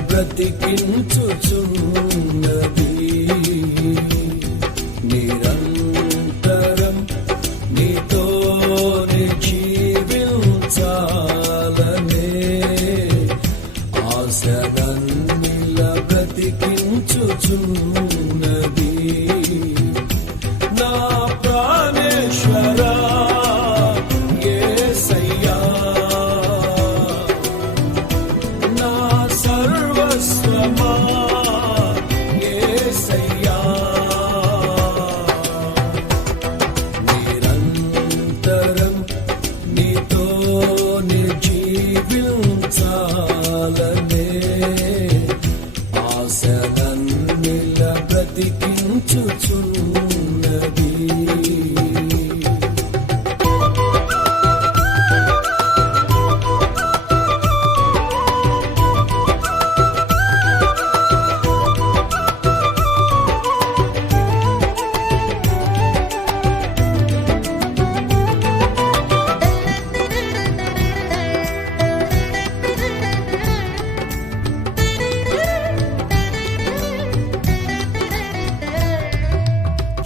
బ్రతికించుచున్నది. నిరంతరం నీతోనే జీవించాలనే ఆశనన్నిల బ్రతికించుచున్నది. నా ప్రాణేశ్వరా బ్రతికించుచున్నది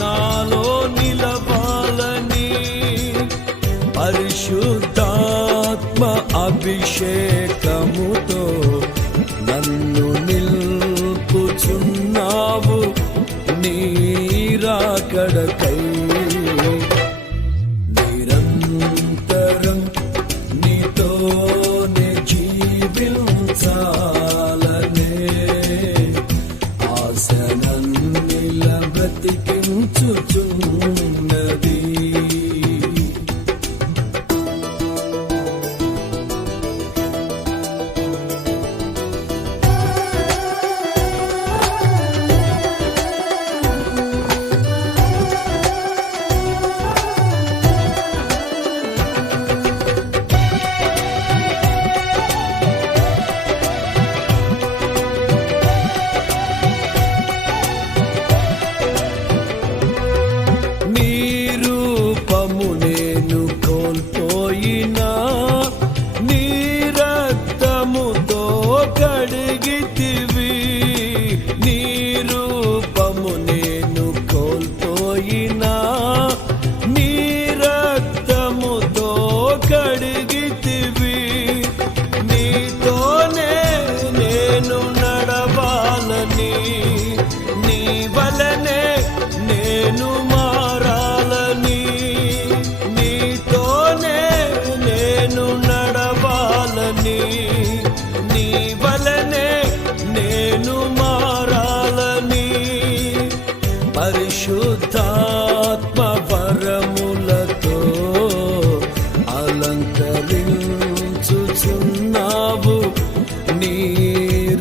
నాలో నిలవాలని పరిశుద్ధాత్మ అభిషేకముతో ఆశనన్నిల బ్రతికించుచున్నది పరిశుద్ధాత్మ వరములతో అలంకరించుచున్నావు నీరాకడకై